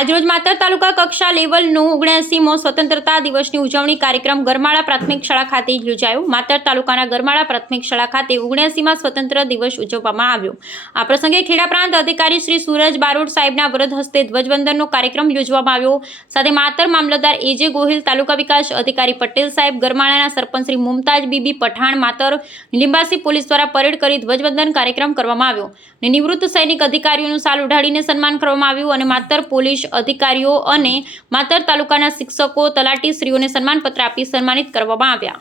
આજરોજ માતર તાલુકા કક્ષા લેવલનું ઓગણએંસીમો સ્વતંત્રતા દિવસની ઉજવણી કાર્યક્રમ ગરમાળા પ્રાથમિક શાળા ખાતે યોજાયો. માતર તાલુકાના ગરમાળા પ્રાથમિક શાળા ખાતે ઓગણસીમાં સ્વતંત્ર દિવસ ઉજવવામાં આવ્યો. આ પ્રસંગે ખેડા પ્રાંત અધિકારી શ્રી સૂરજ બારોટ સાહેબના વરદ હસ્તે ધ્વજવંદનનો કાર્યક્રમ યોજવામાં આવ્યો. સાથે માતર મામલતદાર એજે ગોહિલ તાલુકા વિકાસ અધિકારી પટેલ સાહેબ, ગરમાળાના સરપંચ શ્રી મુમતાજ બીબી પઠાણ, માતર લીંબાસી પોલીસ દ્વારા પરેડ કરી ધ્વજવંદન કાર્યક્રમ કરવામાં આવ્યો. અને નિવૃત્ત સૈનિક અધિકારીઓનું સાલ ઉઢાડીને સન્માન કરવામાં આવ્યું અને માતર પોલીસ અધિકારીઓ અને માતર તાલુકાના શિક્ષકો તલાટી શ્રીઓને સન્માનપત્ર આપી સન્માનિત કરવામાં આવ્યા.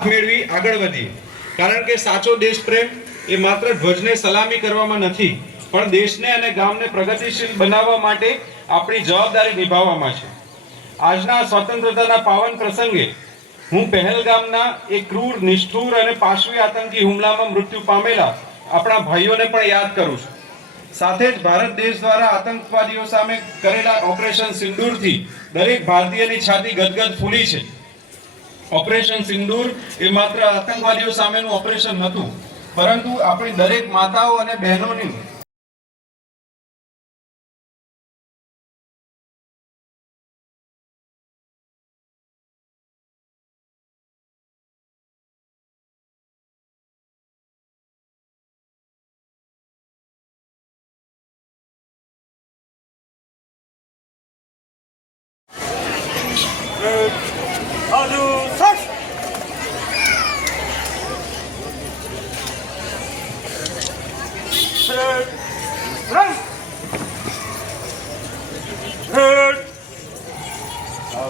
મેળવી આગળ વધીએ. કારણ કે સાચો દેશપ્રેમ એ માત્ર ધ્વજને સલામી કરવામાં નથી, પણ દેશને અને ગામને પ્રગતિશીલ બનાવવા માટે આપણી જવાબદારી નિભાવવામાં છે. આજના સ્વતંત્રતાના પાવન પ્રસંગે હું પહેલગામના એ ક્રૂર, નિષ્ઠુર અને પાશવી આતંકી હુમલામાં મૃત્યુ પામેલા આપણા ભાઈઓને પણ યાદ કરું છું. સાથે જ ભારત દેશ દ્વારા આતંકવાદીઓ સામે કરેલા ઓપરેશન સિંદૂરથી દરેક ભારતીયની છાતી ગદગદ ફૂલી છે. ઓપરેશન સિંદૂર એ માત્ર આતંકવાદીઓ સામેનું ઓપરેશન નહોતું, પરંતુ આપણી દરેક માતાઓ અને બહેનોની 아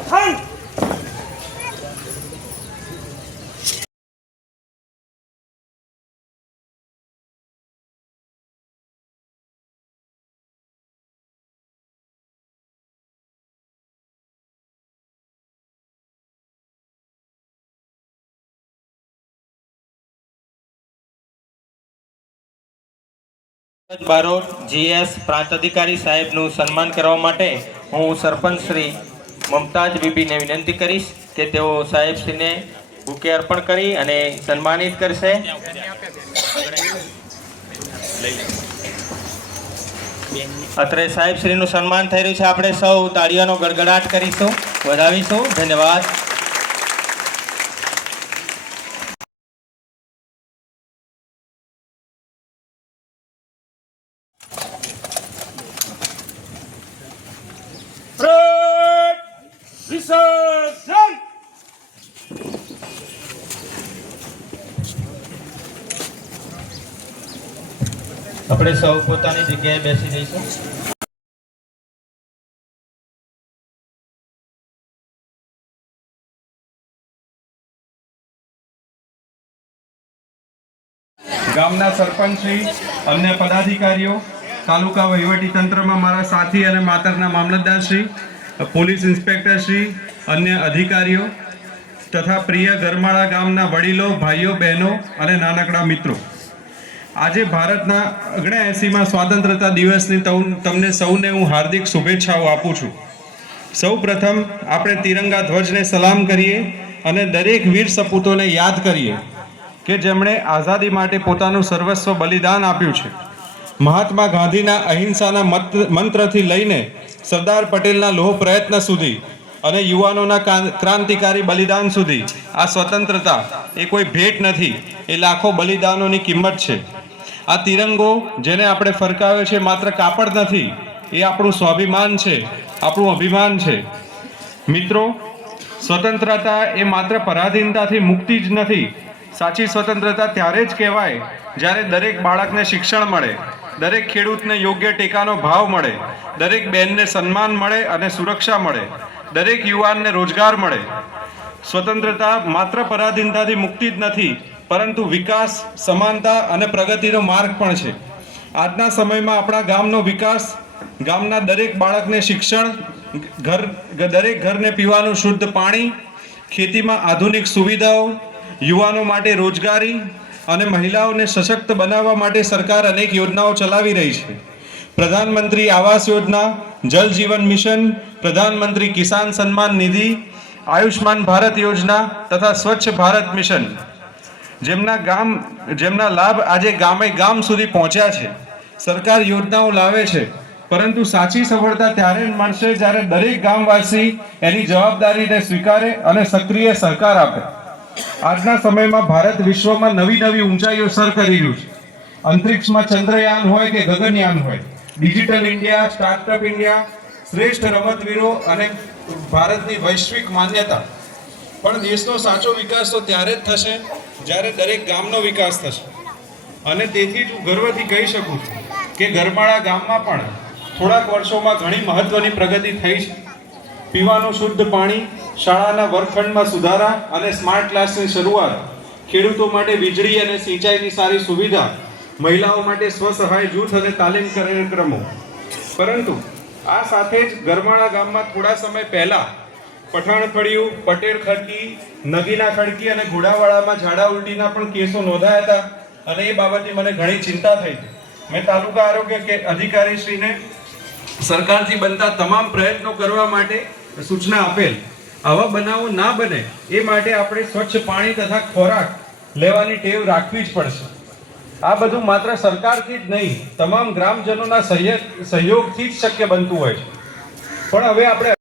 상! સૂરજ બારોટ જીએસ પ્રાંત અધિકારી સાહેબનું સન્માન કરવા માટે હું સરપંચ શ્રી મમતાજ બીબીને વિનંતી કરીશ કે તેઓ સાહેબશ્રીને બુકે અર્પણ કરી અને સન્માનિત કરશે. અત્રે સાહેબશ્રીનું સન્માન થઈ રહ્યું છે. આપણે સૌ તાળીઓનો ગડગડાટ કરીશું, વધાવીશું. ધન્યવાદ. આપણે સૌ પોતાની જગ્યાએ બેસી જઈશું. ગામના સરપંચશ્રી અન્ય પદાધિકારીઓ, તાલુકા વહીવટી તંત્રમાં મારા સાથી અને માતરના મામલતદારશ્રી, પોલીસ ઇન્સ્પેક્ટરશ્રી અન્ય અધિકારીઓ તથા પ્રિય ગરમાળા ગામના વડીલો, ભાઈઓ, બહેનો અને નાનકડા મિત્રો. આજે ભારતના ઓગણએંસીમાં સ્વાતંત્રતા દિવસની તમને સૌને હું હાર્દિક શુભેચ્છાઓ આપું છું. સૌ પ્રથમ આપણે તિરંગા ધ્વજને સલામ કરીએ અને દરેક વીર સપૂતોને યાદ કરીએ કે જેમણે આઝાદી માટે પોતાનું સર્વસ્વ બલિદાન આપ્યું છે. મહાત્મા ગાંધીના અહિંસાના મત- મંત્રથી લઈને સરદાર પટેલના લોહ પ્રયત્ન સુધી અને યુવાનોના ક્રાંતિકારી બલિદાન સુધી આ સ્વતંત્રતા એ કોઈ ભેટ નથી, એ લાખો બલિદાનોની કિંમત છે. આ તિરંગો જેને આપણે ફરકાવ્યો છે માત્ર કાપડ નથી, એ આપણું સ્વાભિમાન છે, આપણું અભિમાન છે. મિત્રો, સ્વતંત્રતા એ માત્ર પરાધીનતાથી મુક્તિ જ નથી. સાચી સ્વતંત્રતા ત્યારે જ કહેવાય જ્યારે દરેક બાળકને શિક્ષણ મળે, દરેક ખેડૂતને યોગ્ય ટેકાનો ભાવ મળે, દરેક બહેનને સન્માન મળે અને સુરક્ષા મળે, દરેક યુવાનને રોજગાર મળે. સ્વતંત્રતા માત્ર પરાધીનતાથી મુક્તિ જ નથી પરંતુ વિકાસ, સમાનતા અને પ્રગતિનો માર્ગ પણ છે. આજના સમયમાં આપણા ગામનો વિકાસ, ગામના દરેક બાળકને શિક્ષણ, ઘર, દરેક ઘરને પીવાનું શુદ્ધ પાણી, ખેતીમાં આધુનિક સુવિધાઓ, યુવાનો માટે રોજગારી અને મહિલાઓને સશક્ત બનાવવા માટે સરકાર અનેક યોજનાઓ ચલાવી રહી છે. પ્રધાનમંત્રી આવાસ યોજના, જલ જીવન મિશન, પ્રધાનમંત્રી કિસાન સન્માન નિધિ આયુષ્માન ભારત યોજના તથા સ્વચ્છ ભારત મિશન જેમના ગામ, જેમના લાભ આજે ગામે ગામ સુધી પહોંચ્યા છે. સરકાર યોજનાઓ લાવે છે, પરંતુ સાચી સફળતા ત્યારે મળશે જ્યારે દરેક ગામવાસી એની જવાબદારીને સ્વીકારે અને સક્રિય સહકાર આપે. આજના સમયમાં ભારત વિશ્વમાં નવી નવી ઊંચાઈઓ સર કરી રહ્યું છે. અંતરિક્ષમાં ચંદ્રયાન હોય કે ગગનયાન હોય, ડિજિટલ ઇન્ડિયા, સ્ટાર્ટઅપ ઇન્ડિયા, શ્રેષ્ઠ રમતવીરો અને ભારતની વૈશ્વિક માન્યતા પણ દેશનો સાચો વિકાસ તો ત્યારે જ થશે જ્યારે દરેક ગામનો વિકાસ થશે. અને તેથી જ હું ગર્વથી કહી શકું છું કે ગરમાળા ગામમાં પણ થોડાક વર્ષોમાં ઘણી મહત્વની પ્રગતિ થઈ છે. પીવાનું શુદ્ધ પાણી, શાળાના વર્ગખંડમાં સુધારા અને સ્માર્ટ ક્લાસની શરૂઆત, ખેડૂતો માટે વીજળી અને સિંચાઈની સારી સુવિધા, મહિલાઓ માટે સ્વસહાય જૂથ અને તાલીમ કાર્યક્રમો. પરંતુ આ સાથે જ ગરમાળા ગામમાં થોડા સમય પહેલા પઠાણ ફળિયું પટેલ ખડકી નગીના ખડકી અને ઘોડાવાળામાં ઝાડા ઉલટીના પણ કેસો નોંધાયા હતા. અને એ બાબતે મને ઘણી ચિંતા થઈ મેં તાલુકા આરોગ્ય કે અધિકારીશ્રીને સરકારથી બનતા તમામ પ્રયત્નો કરવા માટે સૂચના આપેલ. આવા બનાવો ના બને એ માટે આપણે સ્વચ્છ પાણી તથા ખોરાક લેવાની ટેવ રાખવી જ પડશે. આ બધું માત્ર સરકારથી જ નહીં, તમામ ગ્રામજનોના સહયોગથી જ શક્ય બનતું હોય છે. પણ હવે આપણે